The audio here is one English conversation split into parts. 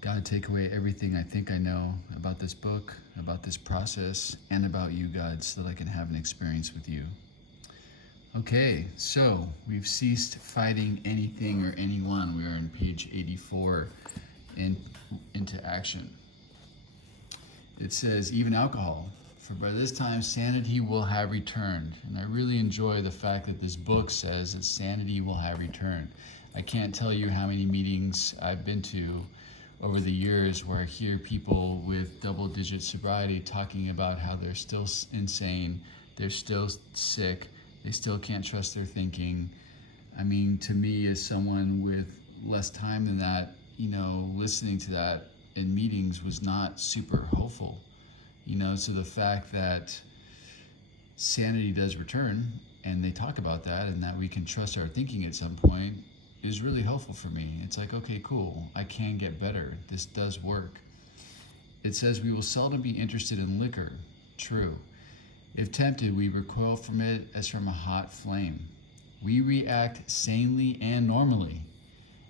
God, take away everything I think I know about this book, about this process, and about you, God, so that I can have an experience with you. Okay, so we've ceased fighting anything or anyone. We are on page 84 and into action. It says, even alcohol, for by this time sanity will have returned. And I really enjoy the fact that this book says that sanity will have returned. I can't tell you how many meetings I've been to over the years where I hear people with double-digit sobriety talking about how they're still insane, they're still sick, they still can't trust their thinking. I mean, to me, as someone with less time than that, listening to that in meetings was not super hopeful. So the fact that sanity does return and they talk about that and that we can trust our thinking at some point is really helpful for me. It's like, okay, cool, I can get better. This does work. It says we will seldom be interested in liquor. True. If tempted, we recoil from it as from a hot flame. We react sanely and normally,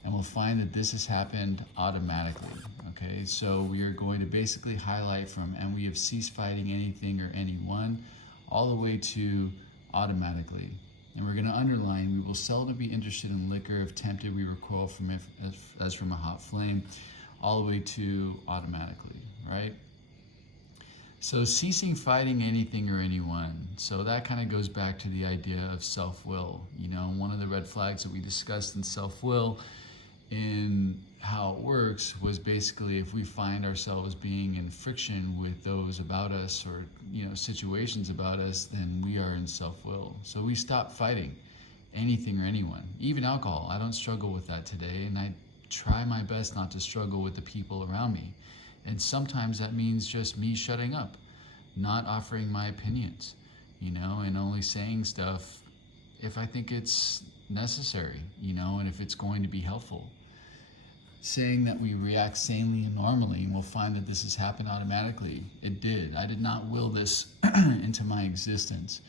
and we'll find that this has happened automatically. Okay, so we are going to basically highlight from and we have ceased fighting anything or anyone all the way to automatically. And we're going to underline, we will seldom be interested in liquor. If tempted, we recoil from it as from a hot flame, all the way to automatically, right? So ceasing fighting anything or anyone. So that kind of goes back to the idea of self-will. One of the red flags that we discussed in self-will in how it works was basically if we find ourselves being in friction with those about us or situations about us, then we are in self-will. So we stop fighting anything or anyone, even alcohol. I don't struggle with that today, and I try my best not to struggle with the people around me. And sometimes that means just me shutting up, not offering my opinions, and only saying stuff if I think it's necessary, and if it's going to be helpful. Saying that we react sanely and normally, and we'll find that this has happened automatically. It did. I did not will this into my existence.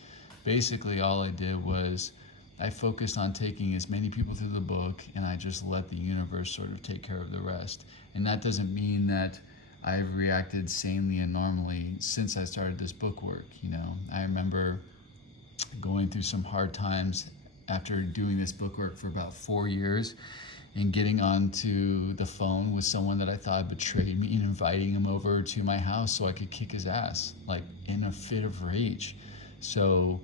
Basically, all I did was I focused on taking as many people through the book, and I just let the universe sort of take care of the rest. And that doesn't mean that I've reacted sanely and normally since I started this book work. I remember going through some hard times after doing this book work for about 4 years, and getting onto the phone with someone that I thought betrayed me and inviting him over to my house so I could kick his ass, like in a fit of rage. So,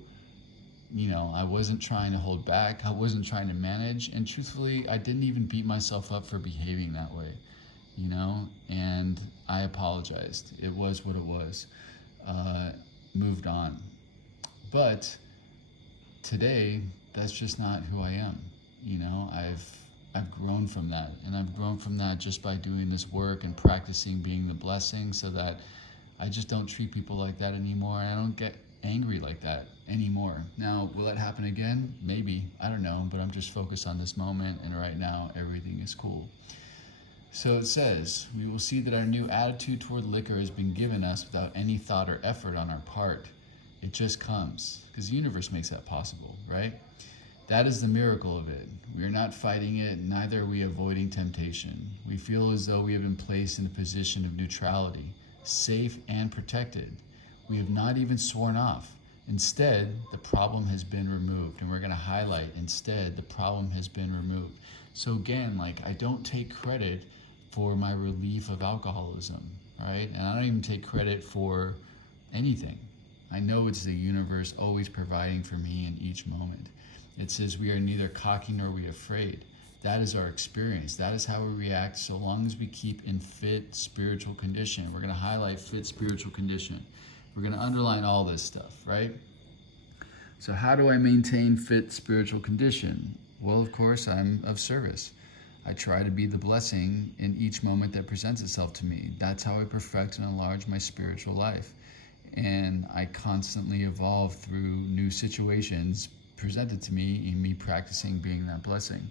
I wasn't trying to hold back. I wasn't trying to manage. And truthfully, I didn't even beat myself up for behaving that way, and I apologized. It was what it was. Moved on. But today, that's just not who I am. I've grown from that, and I've grown from that just by doing this work and practicing being the blessing, so that I just don't treat people like that anymore, and I don't get angry like that anymore. Now, will that happen again? Maybe. I don't know, but I'm just focused on this moment, and right now everything is cool. So it says, we will see that our new attitude toward liquor has been given us without any thought or effort on our part. It just comes, because the universe makes that possible, right? That is the miracle of it. We are not fighting it, neither are we avoiding temptation. We feel as though we have been placed in a position of neutrality, safe and protected. We have not even sworn off. Instead, the problem has been removed. And we're going to highlight, instead, the problem has been removed. So again, I don't take credit for my relief of alcoholism, right? And I don't even take credit for anything. I know it's the universe always providing for me in each moment. It says we are neither cocky nor we afraid. That is our experience. That is how we react so long as we keep in fit spiritual condition. We're going to highlight fit spiritual condition. We're going to underline all this stuff, right? So how do I maintain fit spiritual condition? Well, of course, I'm of service. I try to be the blessing in each moment that presents itself to me. That's how I perfect and enlarge my spiritual life. And I constantly evolve through new situations presented to me in me practicing being that blessing.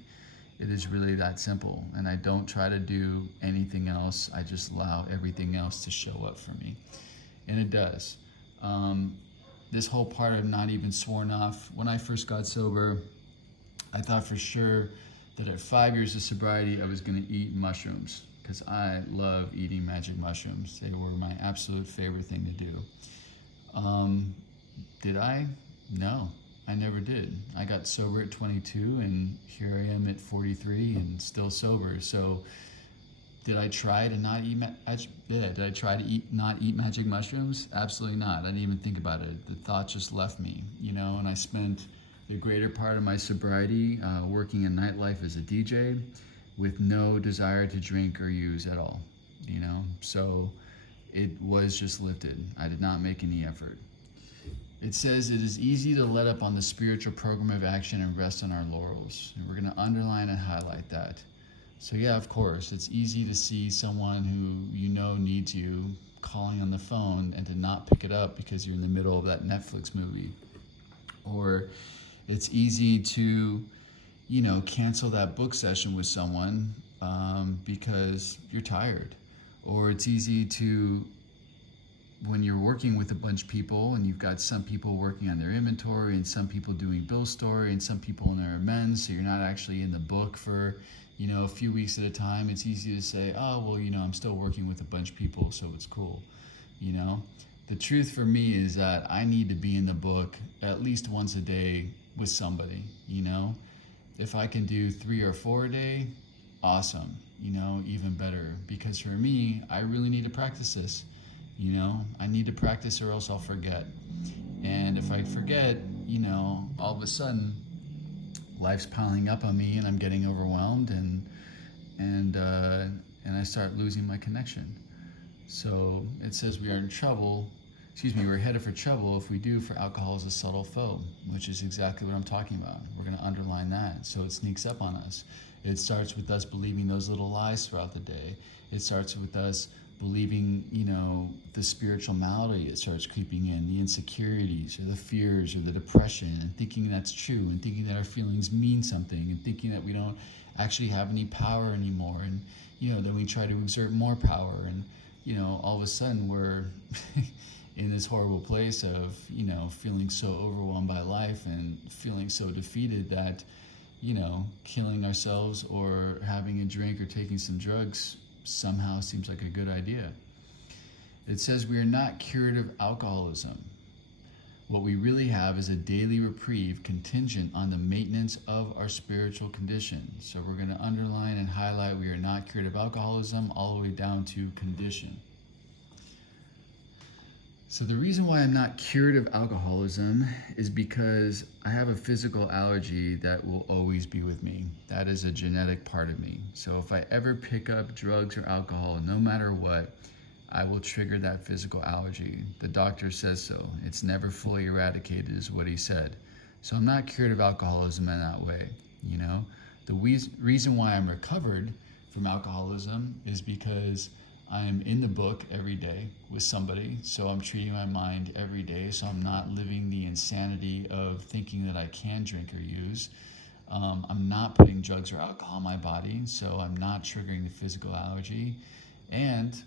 It is really that simple. And I don't try to do anything else. I just allow everything else to show up for me. And it does. This whole part of not even sworn off, when I first got sober, I thought for sure that at 5 years of sobriety, I was going to eat mushrooms. because I love eating magic mushrooms. They were my absolute favorite thing to do. Did I? No, I never did. I got sober at 22, and here I am at 43 and still sober. So did I try to not eat not eat magic mushrooms? Absolutely not. I didn't even think about it. The thought just left me, and I spent the greater part of my sobriety working in nightlife as a DJ with no desire to drink or use at all, So it was just lifted. I did not make any effort. It says it is easy to let up on the spiritual program of action and rest on our laurels. And we're going to underline and highlight that. So yeah, of course, it's easy to see someone who needs you calling on the phone and to not pick it up because you're in the middle of that Netflix movie. Or it's easy to, cancel that book session with someone because you're tired. Or it's easy to, when you're working with a bunch of people and you've got some people working on their inventory and some people doing bill story and some people in their amends, so you're not actually in the book for, a few weeks at a time, it's easy to say, oh, well, I'm still working with a bunch of people, so it's cool, The truth for me is that I need to be in the book at least once a day with somebody, If I can do 3 or 4 a day, awesome, even better. Because for me, I really need to practice this. I need to practice or else I'll forget. And if I forget, all of a sudden, life's piling up on me and I'm getting overwhelmed and I start losing my connection. So it says we're headed for trouble if we do, for alcohol is a subtle foe, which is exactly what I'm talking about. We're going to underline that. So it sneaks up on us. It starts with us believing those little lies throughout the day. It starts with us believing, the spiritual malady that starts creeping in, the insecurities or the fears or the depression, and thinking that's true, and thinking that our feelings mean something, and thinking that we don't actually have any power anymore. And, then we try to exert more power, and, all of a sudden we're in this horrible place of, feeling so overwhelmed by life and feeling so defeated that, killing ourselves or having a drink or taking some drugs somehow seems like a good idea. It says we are not cured of alcoholism. What we really have is a daily reprieve contingent on the maintenance of our spiritual condition. So we're going to underline and highlight we are not cured of alcoholism all the way down to condition. So the reason why I'm not cured of alcoholism is because I have a physical allergy that will always be with me. That is a genetic part of me. So if I ever pick up drugs or alcohol, no matter what, I will trigger that physical allergy. The doctor says so. It's never fully eradicated is what he said. So I'm not cured of alcoholism in that way. The reason why I'm recovered from alcoholism is because I'm in the book every day with somebody, so I'm treating my mind every day, so I'm not living the insanity of thinking that I can drink or use. I'm not putting drugs or alcohol in my body, so I'm not triggering the physical allergy, and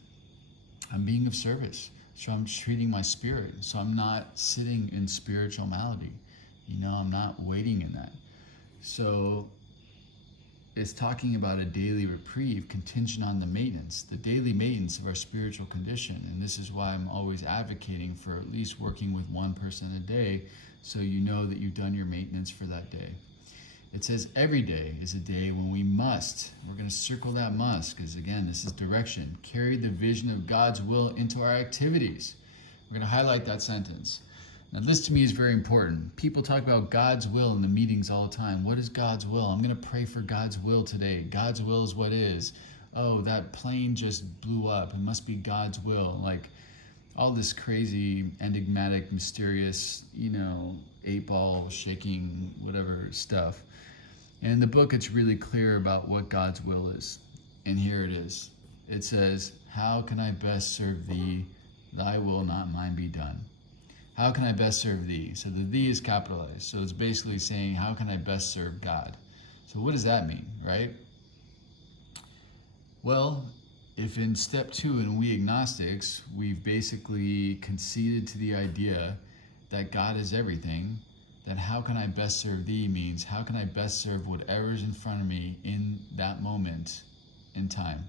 I'm being of service, so I'm treating my spirit, so I'm not sitting in spiritual malady. I'm not waiting in that. So it's talking about a daily reprieve contingent on the daily maintenance of our spiritual condition. And this is why I'm always advocating for at least working with one person a day, so you know that you've done your maintenance for that day. It says every day is a day when we're going to circle that must, because again, this is direction, carry the vision of God's will into our activities. We're going to highlight that sentence. Now, this to me is very important. People talk about God's will in the meetings all the time. What is God's will? I'm going to pray for God's will today. God's will is what is. Oh, that plane just blew up. It must be God's will. Like all this crazy, enigmatic, mysterious, 8-ball shaking, whatever stuff. And in the book, it's really clear about what God's will is. And here it is. It says, how can I best serve thee? Thy will, not mine, be done. How can I best serve thee? So the thee is capitalized. So it's basically saying, how can I best serve God? So what does that mean, right? Well, if in step 2 in we agnostics, we've basically conceded to the idea that God is everything, then how can I best serve thee means, how can I best serve whatever's in front of me in that moment in time?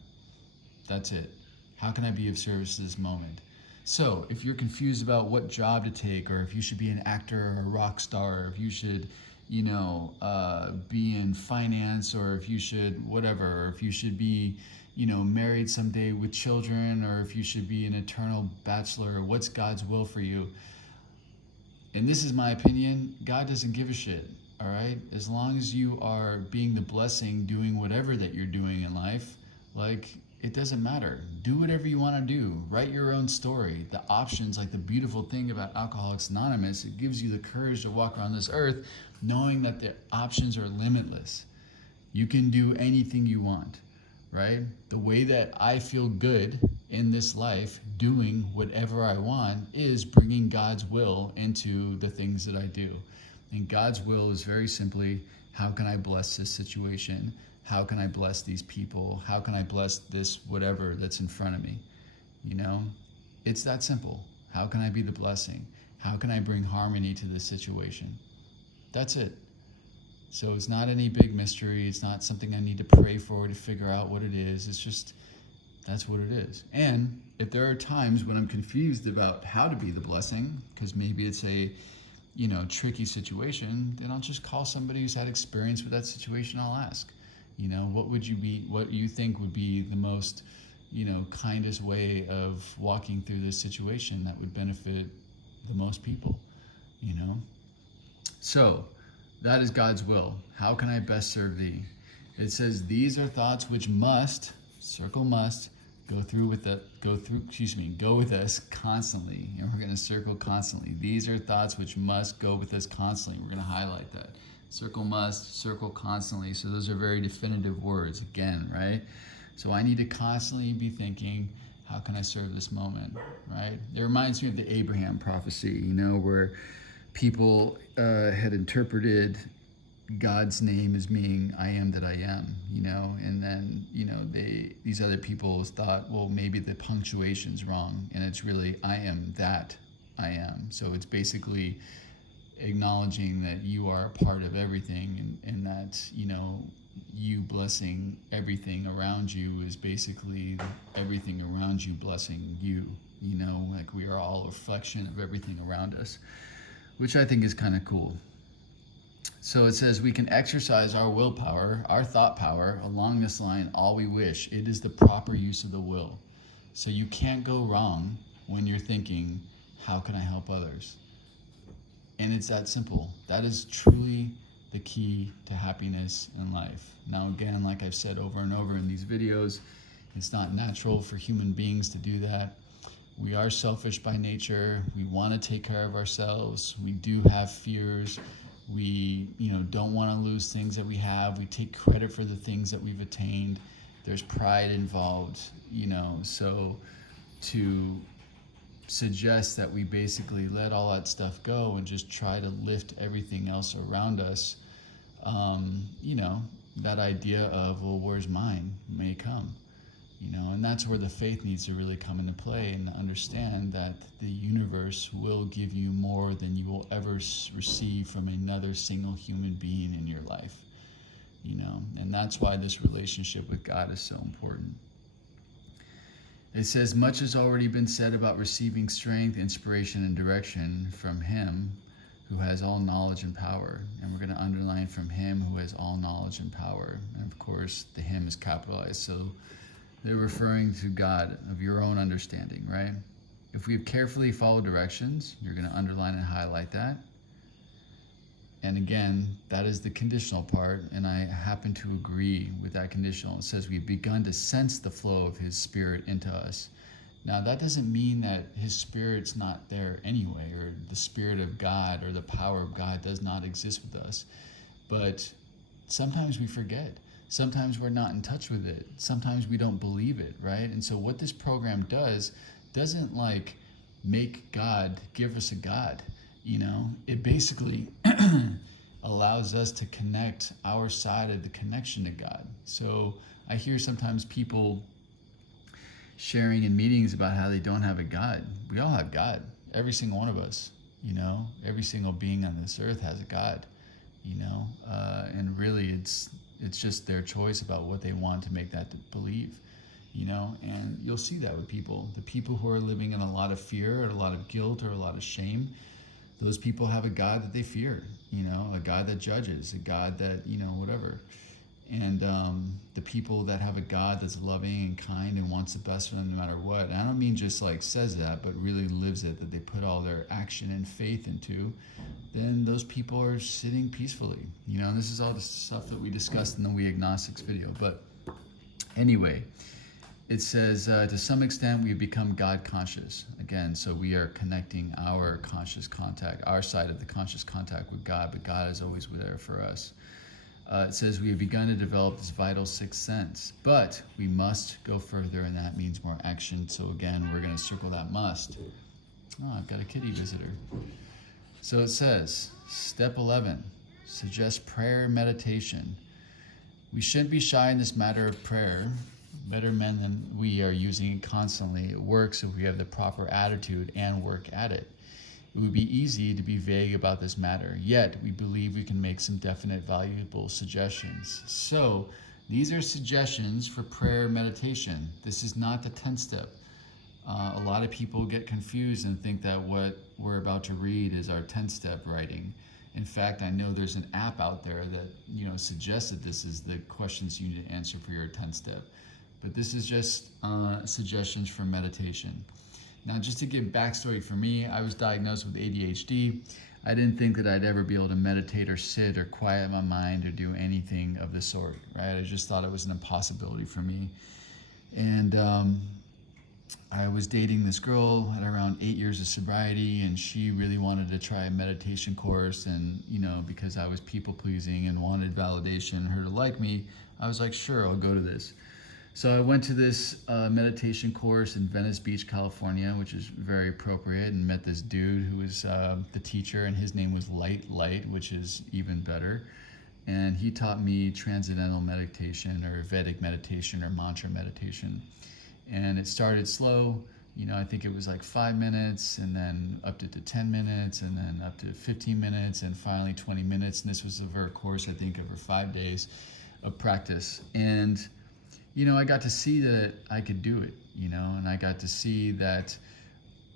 That's it. How can I be of service to this moment? So if you're confused about what job to take, or if you should be an actor or a rock star, or if you should, be in finance, or if you should whatever, or if you should be, married someday with children, or if you should be an eternal bachelor, or what's God's will for you? And this is my opinion, God doesn't give a shit, all right? As long as you are being the blessing, doing whatever that you're doing in life, like, it doesn't matter. Do whatever you want to do. Write your own story. The options, like the beautiful thing about Alcoholics Anonymous, it gives you the courage to walk around this earth knowing that the options are limitless. You can do anything you want, right? The way that I feel good in this life doing whatever I want is bringing God's will into the things that I do. And God's will is very simply, how can I bless this situation? How can I bless these people? How can I bless this whatever that's in front of me? It's that simple. How can I be the blessing? How can I bring harmony to this situation? That's it. So it's not any big mystery. It's not something I need to pray for to figure out what it is. It's just, that's what it is. And if there are times when I'm confused about how to be the blessing, because maybe it's a tricky situation, then I'll just call somebody who's had experience with that situation. I'll ask, what you think would be the most, kindest way of walking through this situation that would benefit the most people, So that is God's will. How can I best serve thee? It says, these are thoughts which must, circle must, go with us constantly. And we're going to circle constantly. These are thoughts which must go with us constantly. We're going to highlight that. Circle must, circle constantly. So those are very definitive words again, right? So I need to constantly be thinking, how can I serve this moment, right? It reminds me of the Abraham prophecy, where people had interpreted God's name as being I am that I am, and then, these other people thought, well, maybe the punctuation's wrong, and it's really I am that I am. So it's basically acknowledging that you are a part of everything, and that, you blessing everything around you is basically everything around you blessing you, like we are all a reflection of everything around us, which I think is kind of cool. So it says we can exercise our willpower, our thought power along this line all we wish. It is the proper use of the will. So you can't go wrong when you're thinking, how can I help others? And it's that simple. That is truly the key to happiness in life. Now, again, like I've said over and over in these videos, it's not natural for human beings to do that. We are selfish by nature. We want to take care of ourselves. We do have fears. We, don't want to lose things that we have. We take credit for the things that we've attained. There's pride involved, so to suggest that we basically let all that stuff go and just try to lift everything else around us, that idea of, well, where's mine may come, and that's where the faith needs to really come into play, and understand that the universe will give you more than you will ever receive from another single human being in your life, and that's why this relationship with God is so important. It says, much has already been said about receiving strength, inspiration, and direction from Him who has all knowledge and power. And we're going to underline from Him who has all knowledge and power. And of course, the Him is capitalized. So they're referring to God of your own understanding, right? If we have carefully followed directions, you're going to underline and highlight that. And again, that is the conditional part, and I happen to agree with that conditional. It says we've begun to sense the flow of His Spirit into us. Now, that doesn't mean that His Spirit's not there anyway, or the Spirit of God or the power of God does not exist with us. But sometimes we forget. Sometimes we're not in touch with it. Sometimes we don't believe it, right? And so what this program doesn't like make God give us a God. It basically allows us to connect our side of the connection to God. So I hear sometimes people sharing in meetings about how they don't have a God. We all have God. Every single one of us, every single being on this earth has a God, and really it's just their choice about what they want to make that believe. and you'll see that with people. The people who are living in a lot of fear or a lot of guilt or a lot of shame, those people have a God that they fear, a God that judges, a God that, whatever. And the people that have a God that's loving and kind and wants the best for them no matter what. And I don't mean just like says that, but really lives it, that they put all their action and faith into, then those people are sitting peacefully. And this is all the stuff that we discussed in the We Agnostics video. But anyway, it says, to some extent, we've become God conscious. Again, so we are connecting our conscious contact, our side of the conscious contact with God, but God is always there for us. It says we have begun to develop this vital sixth sense, but we must go further, and that means more action. So again, we're going to circle that must. Oh, I've got a kitty visitor. So it says, step 11, suggest prayer and meditation. We shouldn't be shy in this matter of prayer. Better men than we are using it constantly. It works if we have the proper attitude and work at it. It would be easy to be vague about this matter, yet we believe we can make some definite, valuable suggestions. So these are suggestions for prayer meditation. This is not the 10th step. A lot of people get confused and think that what we're about to read is our 10th step writing. In fact, I know there's an app out there that suggests that this is the questions you need to answer for your 10th step. But this is just suggestions for meditation. Now, just to give backstory for me, I was diagnosed with ADHD. I didn't think that I'd ever be able to meditate or sit or quiet my mind or do anything of the sort, right? I just thought it was an impossibility for me. And I was dating this girl at around 8 years of sobriety, and she really wanted to try a meditation course. And, because I was people pleasing and wanted validation, her to like me, I was like, sure, I'll go to this. So I went to this meditation course in Venice Beach, California, which is very appropriate, and met this dude who was the teacher, and his name was Light, which is even better. And he taught me transcendental meditation or Vedic meditation or mantra meditation. And it started slow. I think it was like 5 minutes, and then up to 10 minutes, and then up to 15 minutes, and finally 20 minutes. And this was a course, I think, over 5 days of practice. And I got to see that I could do it, and I got to see that,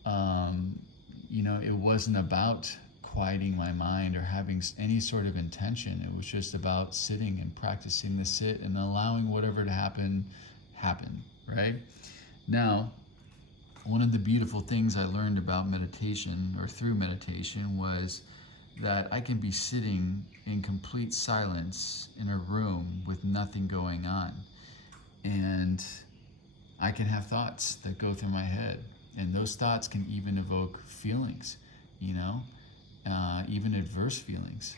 it wasn't about quieting my mind or having any sort of intention. It was just about sitting and practicing the sit and allowing whatever to happen, right? Now, one of the beautiful things I learned about meditation or through meditation was that I can be sitting in complete silence in a room with nothing going on. And I can have thoughts that go through my head. And those thoughts can even evoke feelings, even adverse feelings.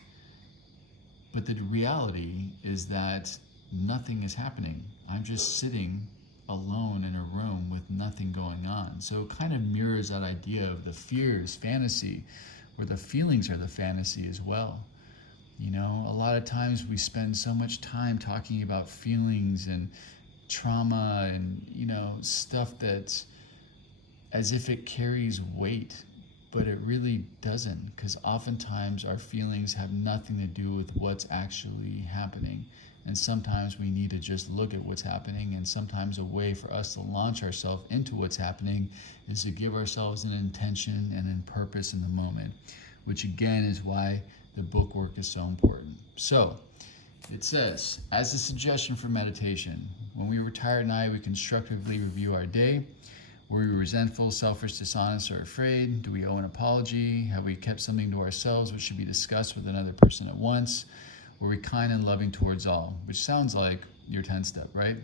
But the reality is that nothing is happening. I'm just sitting alone in a room with nothing going on. So it kind of mirrors that idea of the fears, fantasy, where the feelings are the fantasy as well. A lot of times we spend so much time talking about feelings and trauma and stuff that's as if it carries weight, but it really doesn't, because oftentimes our feelings have nothing to do with what's actually happening. And sometimes we need to just look at what's happening, and sometimes a way for us to launch ourselves into what's happening is to give ourselves an intention and a purpose in the moment, which again is why the book work is so important. So it says, as a suggestion for meditation, when we retire at night, we constructively review our day. Were we resentful, selfish, dishonest, or afraid? Do we owe an apology? Have we kept something to ourselves which should be discussed with another person at once? Were we kind and loving towards all? Which sounds like your 10th step, right?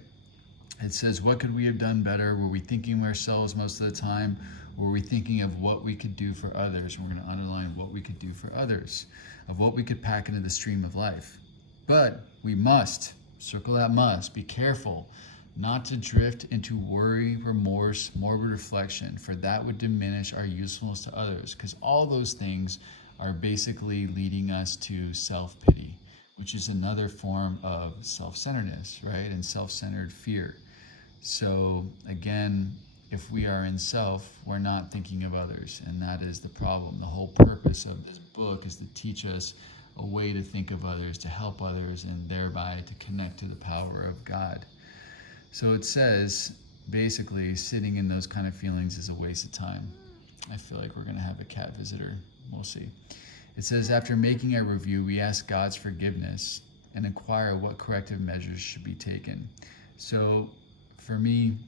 It says, what could we have done better? Were we thinking of ourselves most of the time? Were we thinking of what we could do for others? And we're going to underline what we could do for others, of what we could pack into the stream of life. But we must, circle that must, be careful not to drift into worry, remorse, morbid reflection, for that would diminish our usefulness to others, because all those things are basically leading us to self-pity, which is another form of self-centeredness, right? And self-centered fear. So again, if we are in self, we're not thinking of others, and that is the problem. The whole purpose of this book is to teach us a way to think of others, to help others, and thereby to connect to the power of God. So it says, basically, sitting in those kind of feelings is a waste of time. I feel like we're going to have a cat visitor. We'll see. It says, after making a review, we ask God's forgiveness and inquire what corrective measures should be taken. So for me,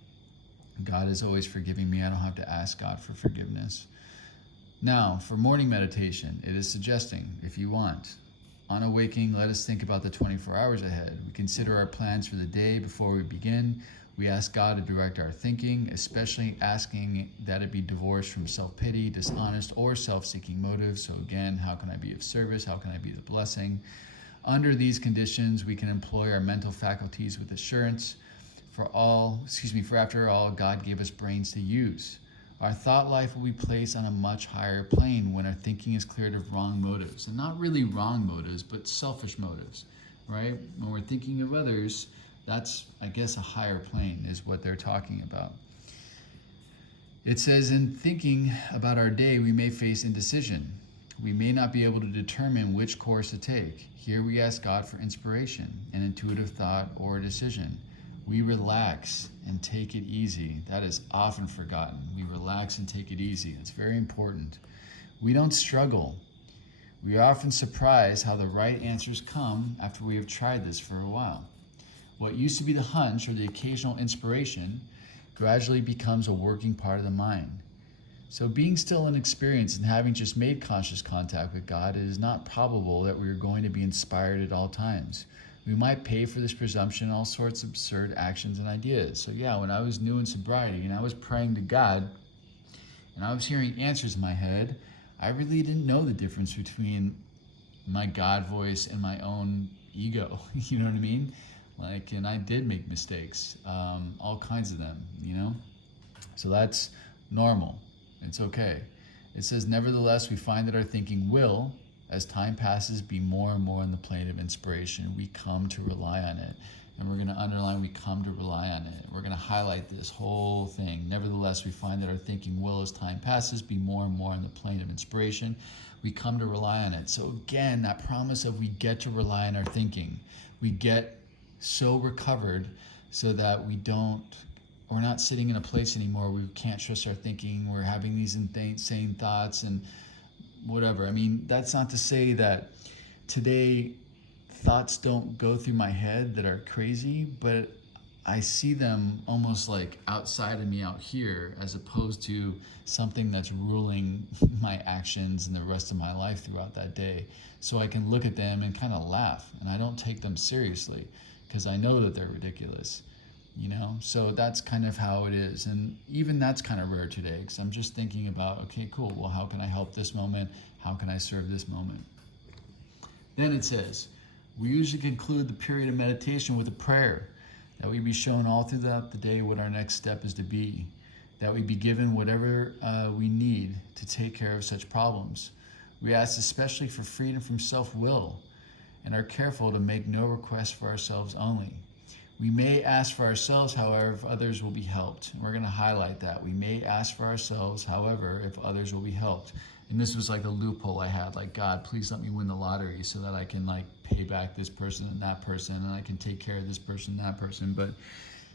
God is always forgiving me. I don't have to ask God for forgiveness. Now, for morning meditation, it is suggesting, if you want, on awaking, let us think about the 24 hours ahead. We consider our plans for the day before we begin. We ask God to direct our thinking, especially asking that it be divorced from self-pity, dishonest, or self-seeking motives. So again, how can I be of service? How can I be the blessing? Under these conditions, we can employ our mental faculties with assurance. For after all, God gave us brains to use. Our thought life will be placed on a much higher plane when our thinking is cleared of wrong motives. And not really wrong motives, but selfish motives, right? When we're thinking of others, that's, I guess, a higher plane is what they're talking about. It says, in thinking about our day, we may face indecision. We may not be able to determine which course to take. Here we ask God for inspiration, an intuitive thought, or a decision. We relax and take it easy. That is often forgotten. We relax and take it easy. It's very important. We don't struggle. We are often surprised how the right answers come after we have tried this for a while. What used to be the hunch or the occasional inspiration gradually becomes a working part of the mind. So being still in experience and having just made conscious contact with God, it is not probable that we are going to be inspired at all times. We might pay for this presumption all sorts of absurd actions and ideas. So yeah, when I was new in sobriety and I was praying to God and I was hearing answers in my head, I really didn't know the difference between my God voice and my own ego. You know what I mean? And I did make mistakes, all kinds of them, So that's normal. It's okay. It says, nevertheless, we find that our thinking will, as time passes, be more and more on the plane of inspiration. We come to rely on it. And we're going to underline, we come to rely on it. We're going to highlight this whole thing. Nevertheless, we find that our thinking will, as time passes, be more and more on the plane of inspiration. We come to rely on it. So again, that promise of we get to rely on our thinking. We get so recovered so that we're not sitting in a place anymore where we can't trust our thinking. We're having these insane thoughts and whatever. I mean, that's not to say that today thoughts don't go through my head that are crazy, but I see them almost like outside of me out here, as opposed to something that's ruling my actions and the rest of my life throughout that day. So I can look at them and kind of laugh, and I don't take them seriously because I know that they're ridiculous, So that's kind of how it is. And even that's kind of rare today because I'm just thinking about, okay, cool. Well, how can I help this moment? How can I serve this moment? Then it says, we usually conclude the period of meditation with a prayer, that we be shown all throughout the day what our next step is to be, that we be given whatever we need to take care of such problems. We ask especially for freedom from self-will and are careful to make no requests for ourselves only. We may ask for ourselves, however, if others will be helped. And we're going to highlight that. We may ask for ourselves, however, if others will be helped. And this was like a loophole I had, like, God, please let me win the lottery so that I can pay back this person and that person, and I can take care of this person and that person. But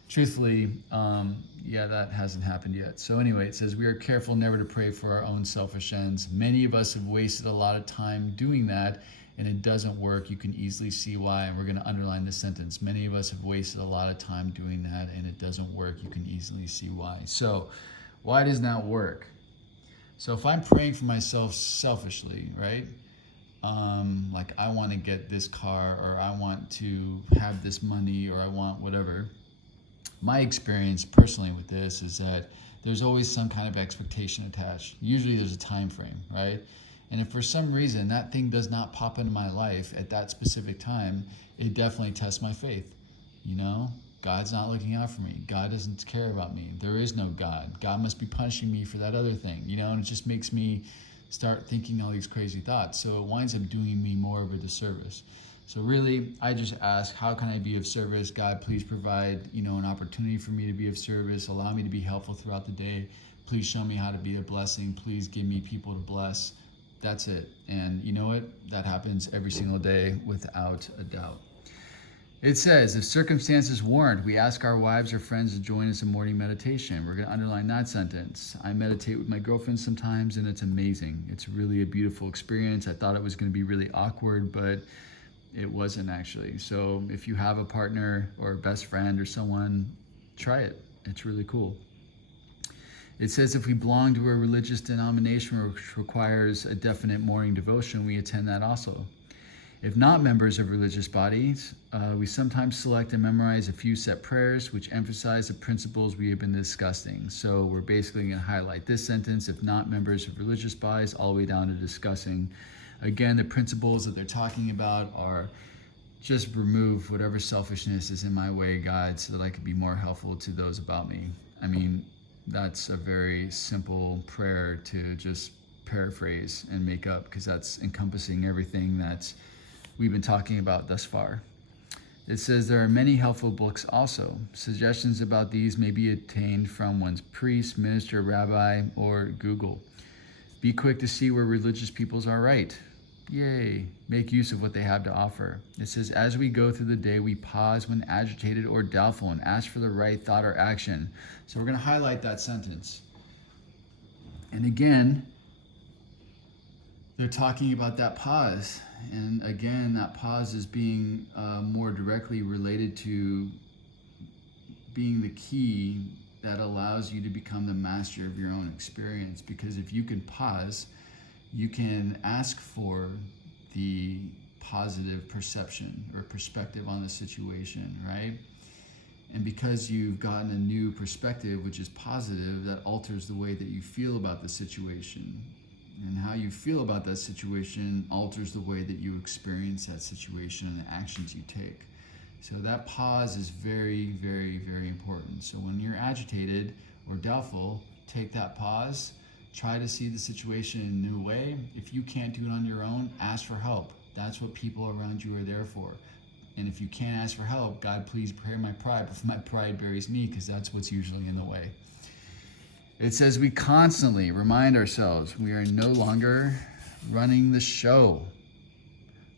truthfully, that hasn't happened yet. So anyway, it says, we are careful never to pray for our own selfish ends. Many of us have wasted a lot of time doing that, and it doesn't work. You can easily see why, and we're going to underline this sentence. Many of us have wasted a lot of time doing that, and it doesn't work. You can easily see why. So why does that work? So if I'm praying for myself selfishly, right? Like I want to get this car, or I want to have this money, or I want whatever. My experience personally with this is that there's always some kind of expectation attached. Usually there's a time frame, right? And if for some reason that thing does not pop into my life at that specific time, it definitely tests my faith. God's not looking out for me. God doesn't care about me. There is no God. God must be punishing me for that other thing, and it just makes me start thinking all these crazy thoughts. So it winds up doing me more of a disservice. So really, I just ask, how can I be of service? God, please provide, an opportunity for me to be of service. Allow me to be helpful throughout the day. Please show me how to be a blessing. Please give me people to bless. That's it. And you know what? That happens every single day without a doubt. It says, if circumstances warrant, we ask our wives or friends to join us in morning meditation. We're going to underline that sentence. I meditate with my girlfriend sometimes, and it's amazing. It's really a beautiful experience. I thought it was going to be really awkward, but it wasn't actually. So if you have a partner or a best friend or someone, try it. It's really cool. It says if we belong to a religious denomination which requires a definite morning devotion, we attend that also. If not members of religious bodies, we sometimes select and memorize a few set prayers which emphasize the principles we have been discussing. So we're basically going to highlight this sentence, if not members of religious bodies, all the way down to discussing. Again, the principles that they're talking about are just remove whatever selfishness is in my way, God, so that I could be more helpful to those about me. I mean, that's a very simple prayer to just paraphrase and make up, because that's encompassing everything that's we've been talking about thus far. It says there are many helpful books also. Suggestions about these may be obtained from one's priest, minister, rabbi, or Google. Be quick to see where religious peoples are right. Yay! Make use of what they have to offer. It says, as we go through the day, we pause when agitated or doubtful and ask for the right thought or action. So we're going to highlight that sentence. And again, they're talking about that pause. And again, that pause is being more directly related to being the key that allows you to become the master of your own experience. Because if you can pause, you can ask for the positive perception or perspective on the situation, right? And because you've gotten a new perspective, which is positive, that alters the way that you feel about the situation. And how you feel about that situation alters the way that you experience that situation and the actions you take. So that pause is very, very, very important. So when you're agitated or doubtful, take that pause, try to see the situation in a new way. If you can't do it on your own, ask for help. That's what people around you are there for. And if you can't ask for help, God, please prepare my pride before my pride buries me, because that's what's usually in the way. It says we constantly remind ourselves we are no longer running the show.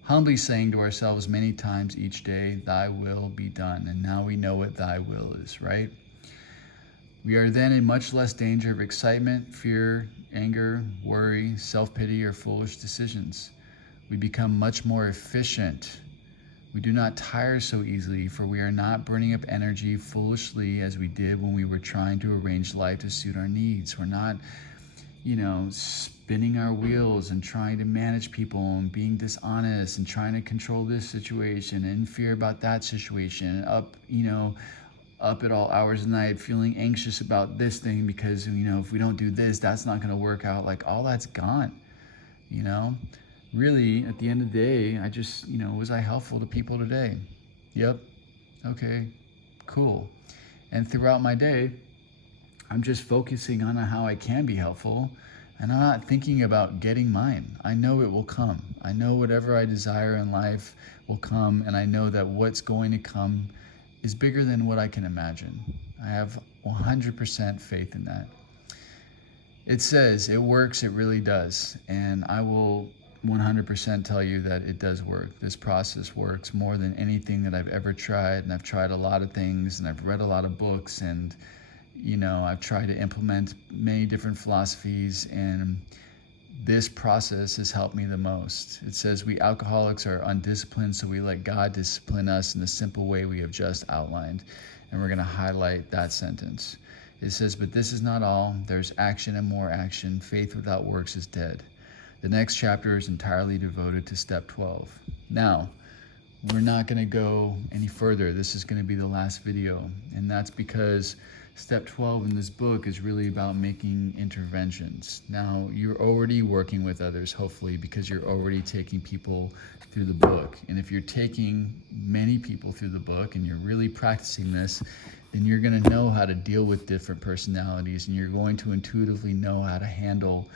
Humbly saying to ourselves many times each day, thy will be done. And now we know what thy will is, right? We are then in much less danger of excitement, fear, anger, worry, self-pity, or foolish decisions. We become much more efficient. We do not tire so easily, for we are not burning up energy foolishly as we did when we were trying to arrange life to suit our needs. We're not, spinning our wheels and trying to manage people and being dishonest and trying to control this situation and fear about that situation, up at all hours of the night feeling anxious about this thing because, if we don't do this, that's not going to work out. Like, all that's gone, Really, at the end of the day, I just, was I helpful to people today? Yep. Okay, cool. And throughout my day, I'm just focusing on how I can be helpful, and I'm not thinking about getting mine. I know it will come. I know whatever I desire in life will come, and I know that what's going to come is bigger than what I can imagine. I have 100% faith in that. It says it works, it really does. And I will 100% tell you that it does work. This process works more than anything that I've ever tried. And I've tried a lot of things, and I've read a lot of books, and I've tried to implement many different philosophies, and this process has helped me the most. It says we alcoholics are undisciplined, so we let God discipline us in the simple way we have just outlined. And we're going to highlight that sentence. It says, but this is not all. There's action and more action. Faith without works is dead. The next chapter is entirely devoted to step 12. Now, we're not going to go any further. This is going to be the last video. And that's because step 12 in this book is really about making interventions. Now, you're already working with others, hopefully, because you're already taking people through the book. And if you're taking many people through the book and you're really practicing this, then you're going to know how to deal with different personalities, and you're going to intuitively know how to handle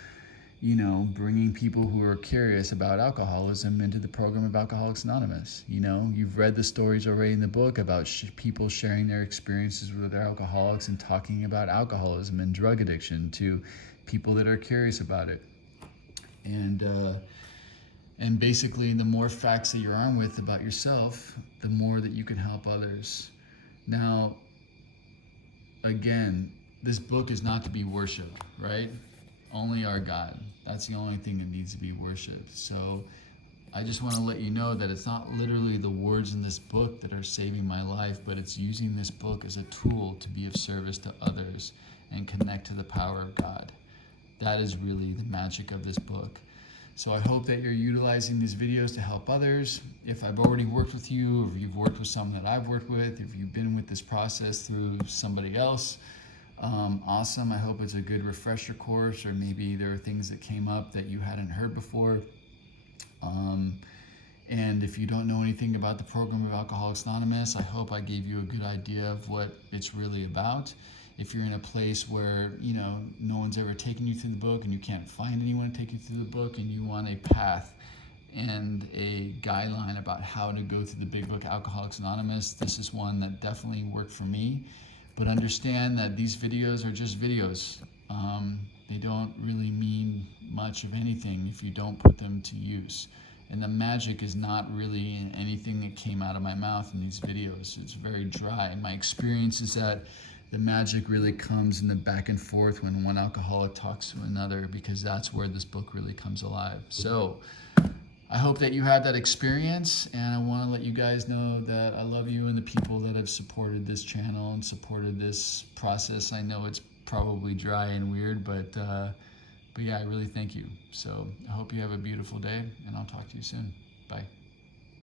bringing people who are curious about alcoholism into the program of Alcoholics Anonymous. You've read the stories already in the book about people sharing their experiences with their alcoholics and talking about alcoholism and drug addiction to people that are curious about it. And basically, the more facts that you're armed with about yourself, the more that you can help others. Now, again, this book is not to be worshiped, right? Only our God. That's the only thing that needs to be worshiped. So I just want to let you know that it's not literally the words in this book that are saving my life, but it's using this book as a tool to be of service to others and connect to the power of God. That is really the magic of this book. So I hope that you're utilizing these videos to help others. If I've already worked with you, or if you've worked with someone that I've worked with, if you've been with this process through somebody else, awesome. I hope it's a good refresher course, or maybe there are things that came up that you hadn't heard before. And if you don't know anything about the program of Alcoholics Anonymous, I hope I gave you a good idea of what it's really about. If you're in a place where, no one's ever taken you through the book and you can't find anyone to take you through the book, and you want a path and a guideline about how to go through the big book Alcoholics Anonymous, this is one that definitely worked for me. But understand that these videos are just videos. They don't really mean much of anything if you don't put them to use. And the magic is not really in anything that came out of my mouth in these videos. It's very dry. My experience is that the magic really comes in the back and forth when one alcoholic talks to another, because that's where this book really comes alive. So I hope that you had that experience, and I want to let you guys know that I love you and the people that have supported this channel and supported this process. I know it's probably dry and weird, but yeah, I really thank you. So I hope you have a beautiful day, and I'll talk to you soon. Bye.